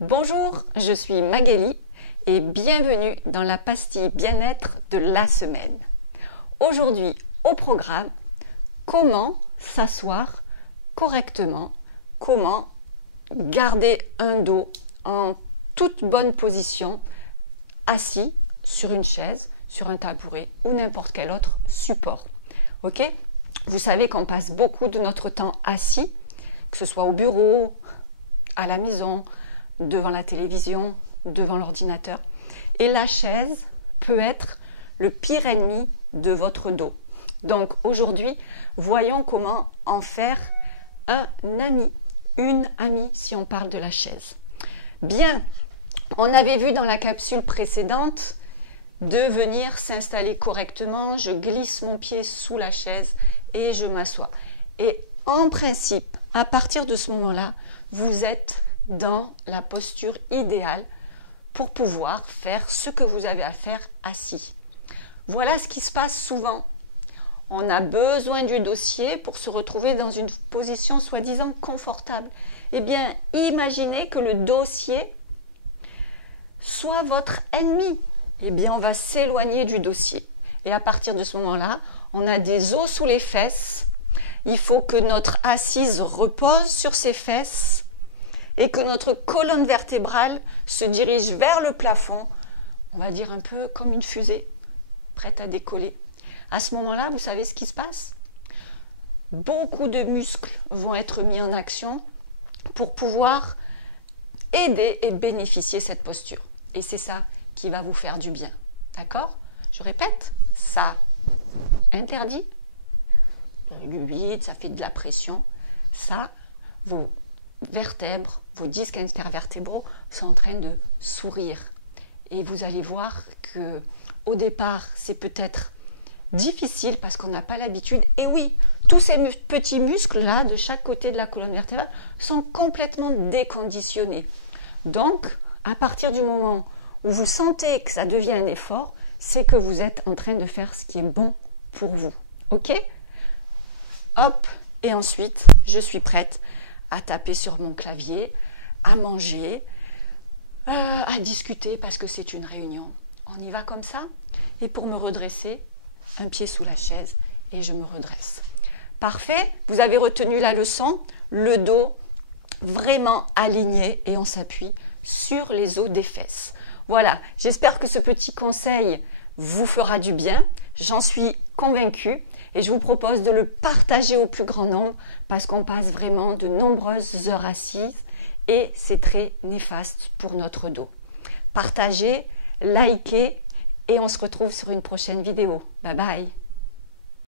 Bonjour, je suis Magali et bienvenue dans la pastille bien-être de la semaine. Aujourd'hui, au programme, comment s'asseoir correctement, comment garder un dos en toute bonne position, assis sur une chaise, sur un tabouret ou n'importe quel autre support. Ok ? Vous savez qu'on passe beaucoup de notre temps assis, que ce soit au bureau, à la maison, devant la télévision, devant l'ordinateur. Et la chaise peut être le pire ennemi de votre dos. Donc aujourd'hui, voyons comment en faire un ami, une amie si on parle de la chaise. Bien, on avait vu dans la capsule précédente de venir s'installer correctement. Je glisse mon pied sous la chaise et je m'assois. Et en principe, à partir de ce moment-là, vous êtes dans la posture idéale pour pouvoir faire ce que vous avez à faire assis. Voilà ce qui se passe souvent. On a besoin du dossier pour se retrouver dans une position soi-disant confortable. Eh bien, imaginez que le dossier soit votre ennemi. Eh bien, on va s'éloigner du dossier. Et à partir de ce moment-là, on a des os sous les fesses. Il faut que notre assise repose sur ses fesses et que notre colonne vertébrale se dirige vers le plafond, on va dire un peu comme une fusée, prête à décoller. À ce moment-là, vous savez ce qui se passe ? Beaucoup de muscles vont être mis en action pour pouvoir aider et bénéficier de cette posture. Et c'est ça qui va vous faire du bien. D'accord ? Je répète, ça interdit, du vide, ça fait de la pression. Ça, vos vertèbres, vos disques intervertébraux sont en train de sourire. Et vous allez voir que au départ, c'est peut-être difficile parce qu'on n'a pas l'habitude. Et oui, tous ces petits muscles-là, de chaque côté de la colonne vertébrale, sont complètement déconditionnés. Donc, à partir du moment où vous sentez que ça devient un effort, c'est que vous êtes en train de faire ce qui est bon pour vous. Ok ? Hop, et ensuite, je suis prête à taper sur mon clavier, à manger, à discuter parce que c'est une réunion. On y va comme ça. Et pour me redresser, un pied sous la chaise et je me redresse. Parfait, vous avez retenu la leçon, le dos vraiment aligné et on s'appuie sur les os des fesses. Voilà, j'espère que ce petit conseil vous fera du bien, j'en suis convaincue et je vous propose de le partager au plus grand nombre parce qu'on passe vraiment de nombreuses heures assises et c'est très néfaste pour notre dos. Partagez, likez et on se retrouve sur une prochaine vidéo. Bye bye.